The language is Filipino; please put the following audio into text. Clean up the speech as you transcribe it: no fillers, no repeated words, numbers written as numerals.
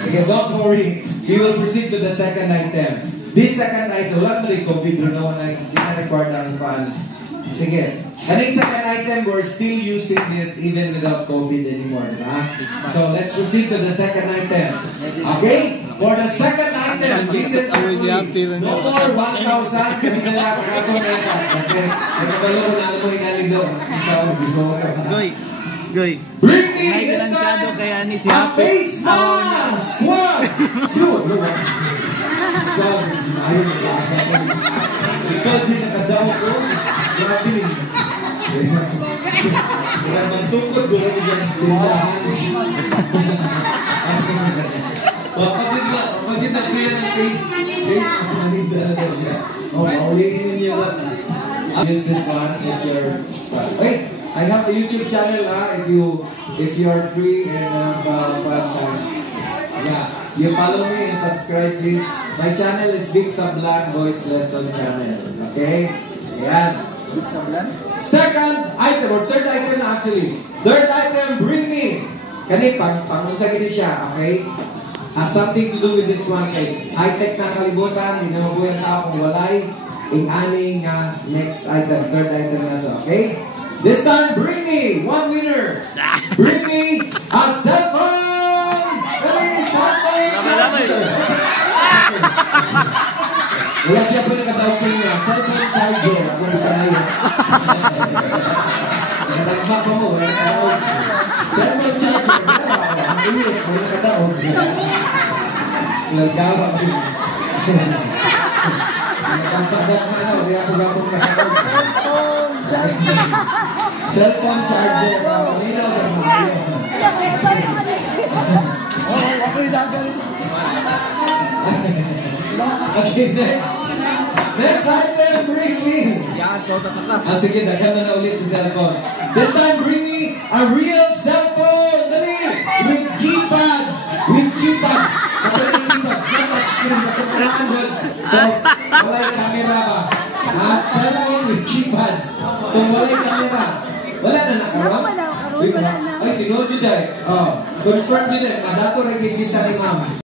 Sige, don't worry. We will proceed to the second item. This second item, wala mo rin computer na wala, hindi na required ang fan. Sige. And in second item, we're still using this even without COVID anymore. So let's proceed to the second item. Okay? For the second item, listen carefully. No more 1,000. Kami na lang ako na ito. Okay? Nagkabalo ko na mo inalido. Goy. Bring me this time a face mask. 1, 2. Sabi, ayaw na lang. Ikaw si nakadaw ko. Grabe. Kaya magtukod doon ako dyan ng tindahan. Pagkita ko yan ang face manida na siya. Maulitin ninyo ba? Use this one at your... Wait! I have a YouTube channel if you are free and have fun time. Yeah, you follow me and subscribe please. My channel is Big Sablan Voice Lesson Channel. Okay? Ayan. Big Sablan? Second item, or third item actually. Third item, bring me. Kani, pangunsa gini siya, okay? Has something to do with this one. Okay? High-tech na kalibutan, hindi na mabuhay ang tao kung walay. Aning next item, third item na to, okay? This time, bring me one winner. Bring me a cell phone. Wala siya po nakatawag sa inyo. Cell phone charger. Ako na tayo. Nakatagpa ko mo. Cell phone charger. Ang init. Ako nakatawag. Nagkawa ko. Nakatagpak na ano. Kaya ako gapong nakatawag. Cellphone charger. Malinaw sa mga Okay, next item, bring me. Sige, daghan na ulit sa cellphone. This time, bring me a real cellphone. Dali! With keypads. Kapag yung keypads, not touch screen. Walay camera ba? Cellphone with keypads. Kung walay camera. Wala na nakaroon? Ay, tingol dyan. Confirm dyan. Madato rin kita ni ma'am.